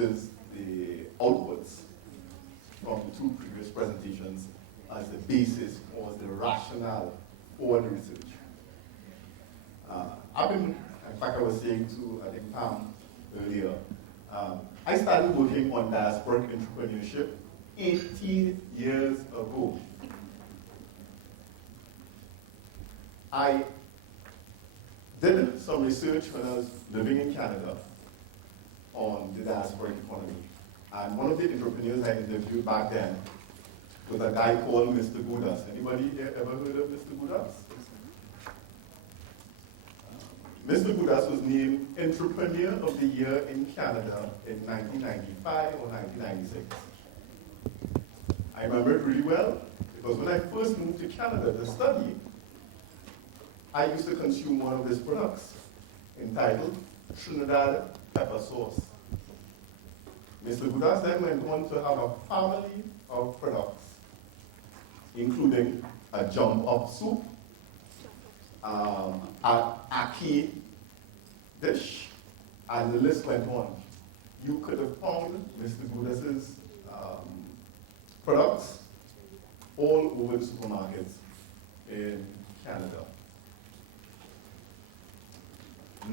uses the outputs from the two previous presentations as the basis or as the rationale for the research. In fact, I was saying to, I think, Pam earlier, I started working on diasporic entrepreneurship 18 years ago. I did some research when I was living in Canada on the diasporic economy. And one of the entrepreneurs I interviewed back then was a guy called Mr. Budas. Anybody ever heard of Mr. Budas? Mr. Budas was named Entrepreneur of the Year in Canada in 1995 or 1996. I remember it really well because when I first moved to Canada to study, I used to consume one of his products entitled Trinidad pepper sauce. Mr. Budas then went on to have a family of products, including a jump-up soup, an ackee dish, and the list went on. You could have found Mr. Budas's products all over the supermarkets in Canada.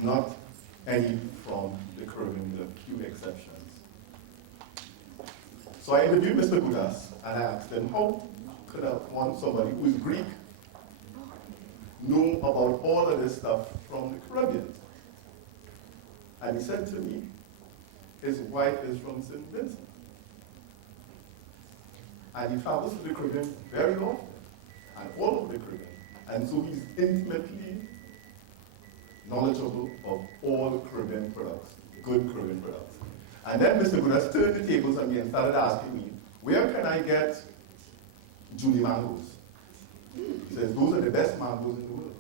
Not any from the Caribbean, with a few exceptions. So I interviewed Mr. Budas and I asked him, how could somebody who is Greek know about all of this stuff from the Caribbean? And he said to me, his wife is from St. Vincent. And he travels to the Caribbean very often, and all over the Caribbean. And so he's intimately knowledgeable of all Caribbean products, good Caribbean products. And then Mr. Budas turned the tables on me and started asking me, where can I get Julie mangoes? He says, those are the best mangoes in the world.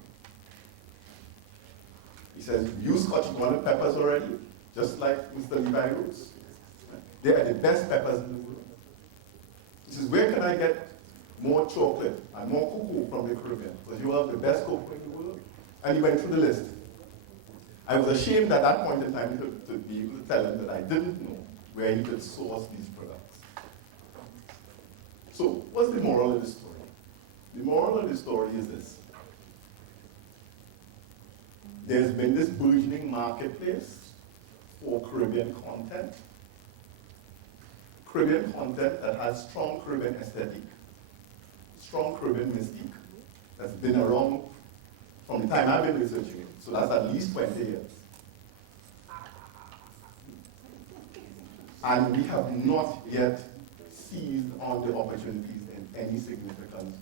He says, you use Scotch bonnet peppers already, just like Mr. Levi Roots. They are the best peppers in the world. He says, where can I get more chocolate and more cocoa from the Caribbean? Because you have the best cocoa in the world. And he went through the list. I was ashamed at that point in time to be able to tell him that I didn't know where he could source these products. So, what's the moral of the story? The moral of the story is this. There's been this burgeoning marketplace for Caribbean content. Caribbean content that has strong Caribbean aesthetic, strong Caribbean mystique, that's been around from the time I've been researching it. So that's at least 20 years. And we have not yet seized on the opportunities in any significant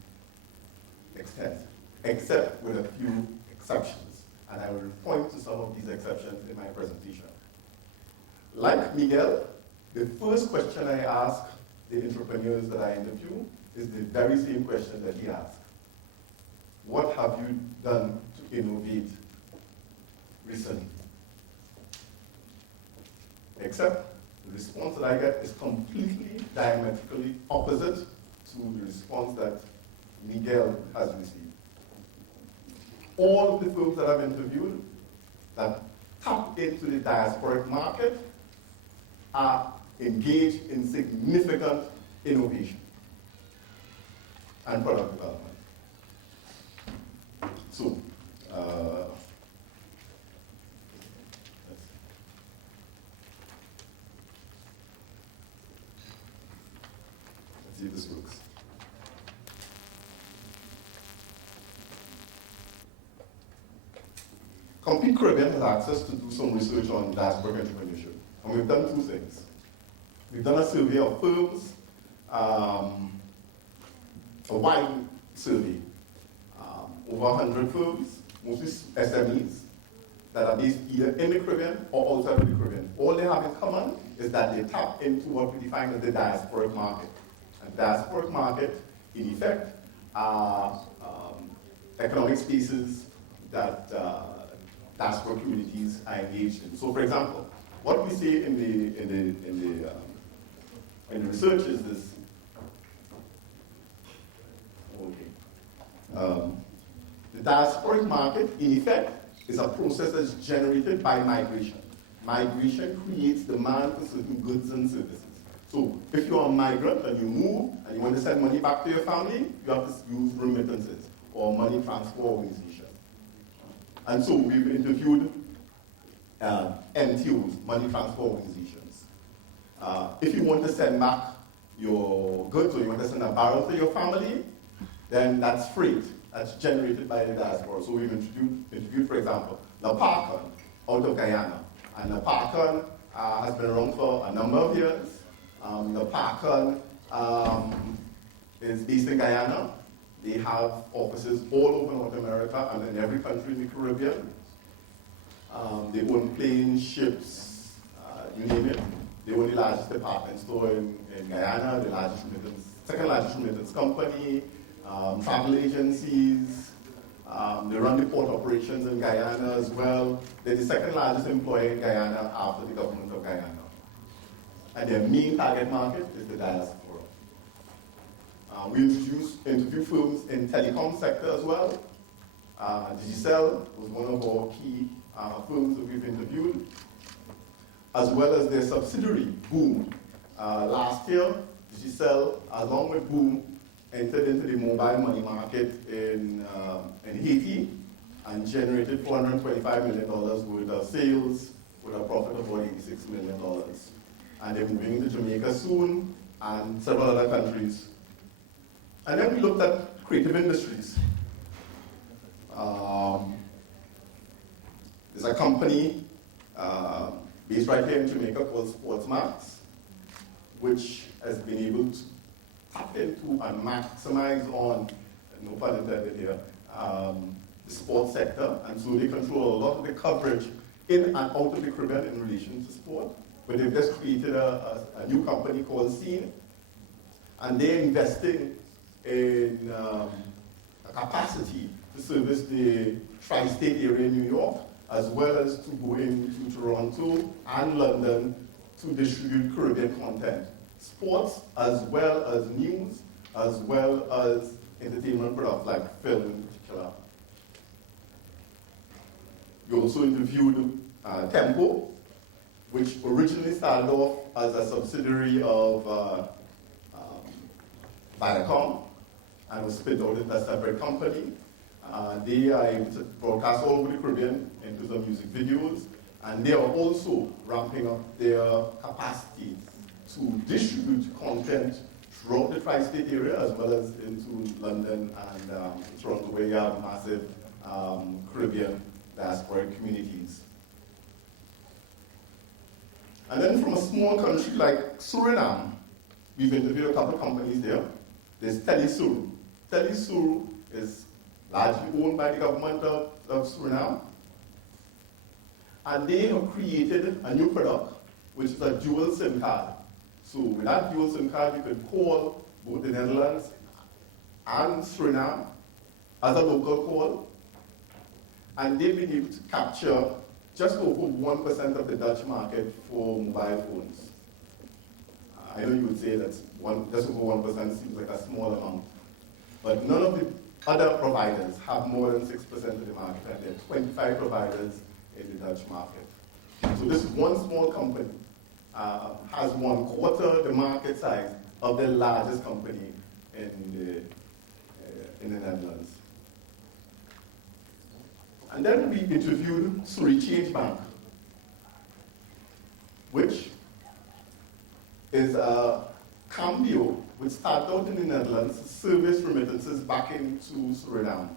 extent, except with a few exceptions. And I will point to some of these exceptions in my presentation. Like Miguel, the first question I ask the entrepreneurs that I interview is the very same question that he asked. What have you done to innovate recently? Except the response that I get is completely diametrically opposite to the response that Miguel has received. All of the firms that I've interviewed that tap into the diasporic market are engaged in significant innovation and product development. So, let's see if this works. Complete Caribbean has access to do some research on diasporic entrepreneurship. And we've done two things. We've done a survey of firms, a wide survey, over 100 firms, mostly SMEs, that are based either in the Caribbean or outside of the Caribbean. All they have in common is that they tap into what we define as the diasporic market. And diasporic market, in effect, are economic spaces that diasporic communities are engaged in. So, for example, what we see in the research is this. Okay. The diasporic market, in effect, is a process that's generated by migration. migration creates demand for certain goods and services. So if you're a migrant and you move and you want to send money back to your family, you have to use remittances or money transfer organization. And so we've interviewed MTOs, money transfer organizations. If you want to send back your goods or you want to send a barrel to your family, then that's freight. That's generated by the diaspora. So we've interviewed, for example, Napakan out of Guyana. And Napakan has been around for a number of years. Napakan is based in Guyana. They have offices all over North America and in every country in the Caribbean. They own planes, ships, you name it. They own the largest department store in Guyana, the second largest remittance company, travel agencies. They run the port operations in Guyana as well. They're the second largest employer in Guyana after the government of Guyana. And their main target market is the diaspora. We interview firms in telecom sector as well. Digicel was one of our key firms that we've interviewed, as well as their subsidiary, Boom. Last year, Digicel, along with Boom, entered into the mobile money market in Haiti and generated $425 million worth of sales with a profit of about $86 million. And they're moving to Jamaica soon and several other countries. And then we looked at creative industries. There's a company based right here in Jamaica called Sportsmax, which has been able to tap into and maximize on, no pun intended here, the sports sector. And so they control a lot of the coverage in and out of the Caribbean in relation to sport. But they've just created a new company called Scene, and they're investing in a capacity to service the tri-state area in New York, as well as to go into Toronto and London to distribute Caribbean content. Sports, as well as news, as well as entertainment products like film in particular. We also interviewed Tempo, which originally started off as a subsidiary of Viacom and was split out into a separate company. They are able to broadcast all over the Caribbean into some music videos, and they are also ramping up their capacity to distribute content throughout the tri-state area as well as into London and Toronto, where you have massive Caribbean diasporic communities. And then from a small country like Suriname, we've interviewed a couple of companies there. There's Telesur. Telesur is largely owned by the government of Suriname. And they have created a new product, which is a dual SIM card. So with that dual SIM card, you can call both the Netherlands and Suriname as a local call. And they've been able to capture just over 1% of the Dutch market for mobile phones. I know you would say that just over 1% seems like a small amount. But none of the other providers have more than 6% of the market, and there are 25 providers in the Dutch market. So this one small company has 1/4 the market size of the largest company in the Netherlands. And then we interviewed Surrey Change Bank, which is a Cambio which started out in the Netherlands to service remittances back into Suriname.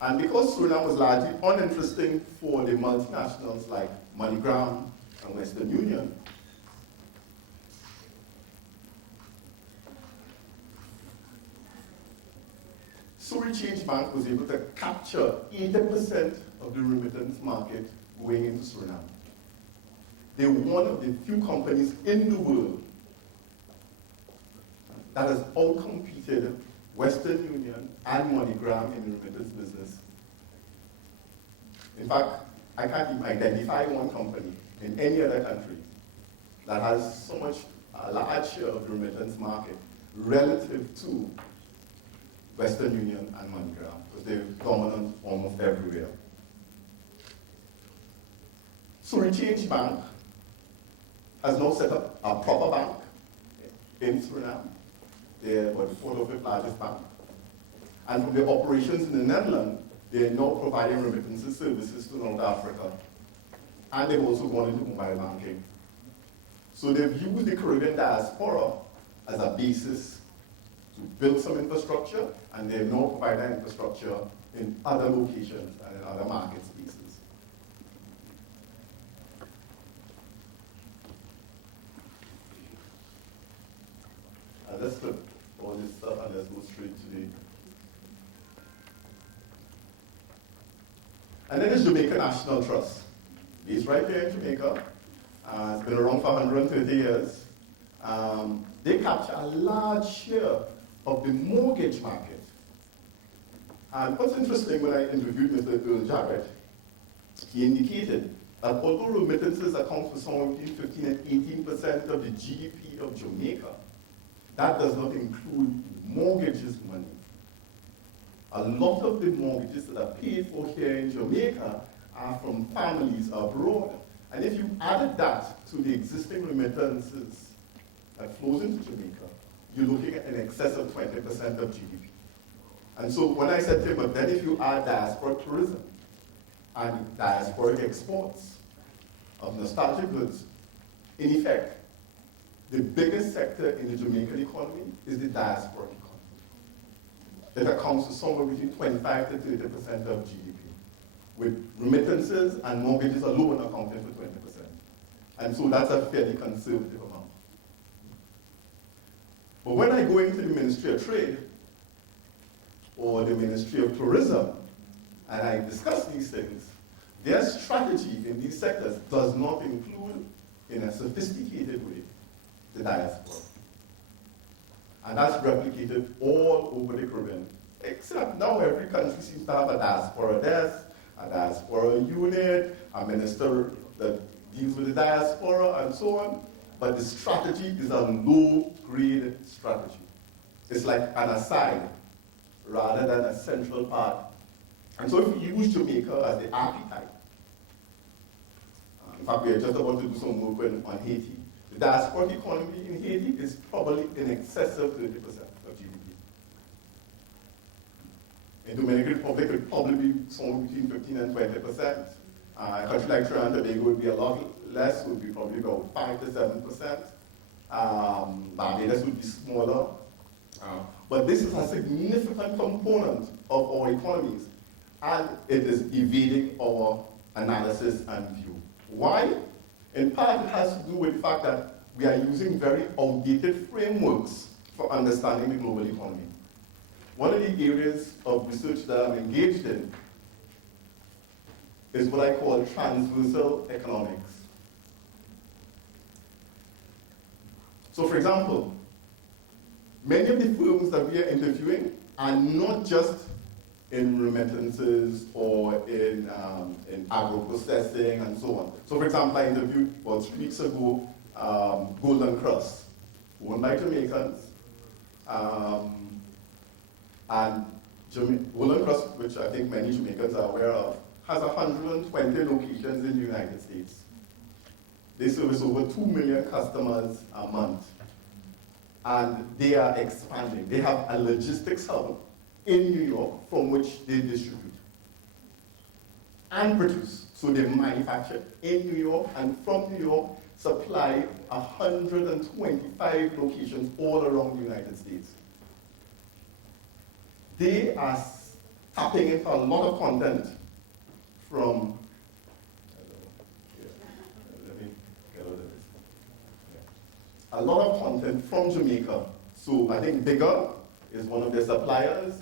And because Suriname was largely uninteresting for the multinationals like MoneyGram and Western Union, Surrey Change Bank was able to capture 80% of the remittance market going into Suriname. They're one of the few companies in the world that has outcompeted Western Union and MoneyGram in the remittance business. In fact, I can't even identify one company in any other country that has so much a large share of the remittance market relative to Western Union and MoneyGram, because they're dominant almost everywhere. Surichange Bank has now set up a proper bank in Suriname. They're about the fourth or fifth largest bank. And from their operations in the Netherlands, they're now providing remittances services to North Africa. And they've also gone into mobile banking. So they've used the Caribbean diaspora as a basis to build some infrastructure, and they're now providing infrastructure in other locations and in other market spaces. I'll just flip all this stuff and let's go straight to the. And then there's Jamaica National Trust. It's right here in Jamaica. It's been around for 130 years. They capture a large share of the mortgage market. And what's interesting, when I interviewed Mr. Earl Jarrett, he indicated that although remittances account for somewhere between 15 and 18% of the GDP of Jamaica, that does not include mortgages money. A lot of the mortgages that are paid for here in Jamaica are from families abroad. And if you added that to the existing remittances that flows into Jamaica, you're looking at in excess of 20% of GDP. And so when I said to him, but then if you add diasporic tourism and diasporic exports of nostalgic goods, in effect, the biggest sector in the Jamaican economy is the diasporic economy. That accounts for somewhere between 25 to 30% of GDP, with remittances and mortgages alone accounting for 20%. And so that's a fairly conservative amount. But when I go into the Ministry of Trade or the Ministry of Tourism and I discuss these things, their strategy in these sectors does not include, in a sophisticated way, the diaspora. And that's replicated all over the Caribbean, except now every country seems to have a diaspora desk, a diaspora unit, a minister that deals with the diaspora, and so on. But the strategy is a low-grade strategy. It's like an aside rather than a central part. And so if you use Jamaica as the archetype, in fact, we are just about to do some work on Haiti. The diasporic economy in Haiti is probably in excess of 30% of GDP. In Dominican Republic, it would probably be somewhere between 15 and 20%. A country like Trinidad and Tobago would be a lot less, would be probably about 5 to 7%. Barbados would be smaller. But this is a significant component of our economies, and it is evading our analysis and view. Why? In part, it has to do with the fact that we are using very outdated frameworks for understanding the global economy. One of the areas of research that I'm engaged in is what I call transversal economics. So, for example, many of the firms that we are interviewing are not just in remittances or in agro-processing and so on. So, for example, I interviewed about 3 weeks ago Golden Cross, owned by Jamaicans. And Golden Cross, which I think many Jamaicans are aware of, has 120 locations in the United States. They service over 2 million customers a month. And they are expanding. They have a logistics hub in New York from which they distribute and produce. So they manufacture in New York, and from New York supply 125 locations all around the United States. They are tapping into a lot of content from, a lot of content from Jamaica. So I think Bigger is one of their suppliers,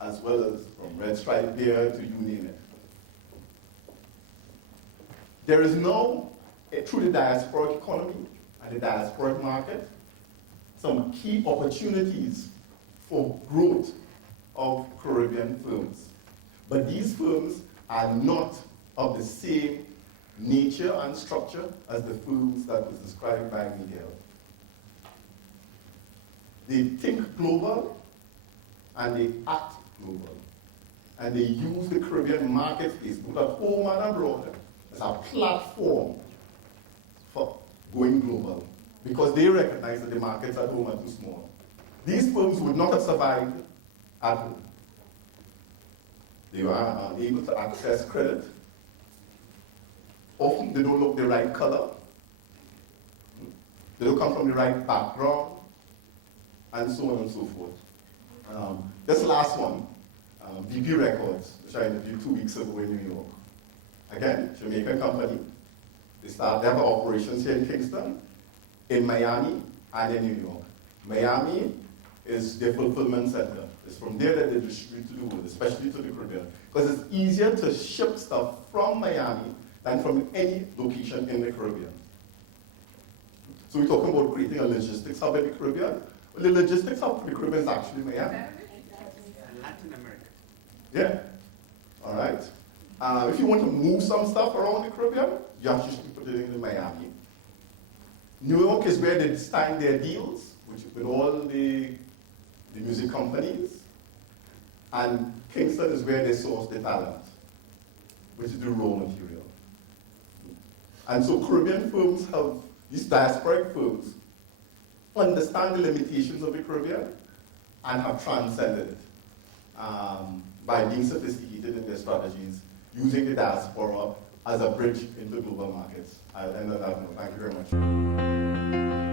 as well as from Red Stripe Beer to you name it. There is now, through the diasporic economy and the diasporic market, some key opportunities for growth of Caribbean firms. But these firms are not of the same nature and structure as the firms that was described by Miguel. They think global and they act global. And they use the Caribbean market space, both at home and abroad, as a platform for going global, because they recognize that the markets at home are too small. These firms would not have survived at home. They are unable to access credit. Often they don't look the right color. They don't come from the right background, and so on and so forth. This last one, BP Records, which I interviewed 2 weeks ago in New York. Again, Jamaican company. They have operations here in Kingston, in Miami, and in New York. Miami is their fulfillment center. It's from there that they distribute to the world, especially to the Caribbean. Because it's easier to ship stuff from Miami than from any location in the Caribbean. So we're talking about creating a logistics hub in the Caribbean. Well, the logistics hub for the Caribbean is actually Miami. Latin America. Yeah. All right. If you want to move some stuff around the Caribbean, you actually put it in Miami. New York is where they sign their deals with all the music companies. And Kingston is where they source the talent, which is the raw material. And so Caribbean firms have, these diasporic firms, understand the limitations of the Caribbean and have transcended it by being sophisticated in their strategies, using the diaspora as a bridge into global markets. I'll end on that note. Thank you very much.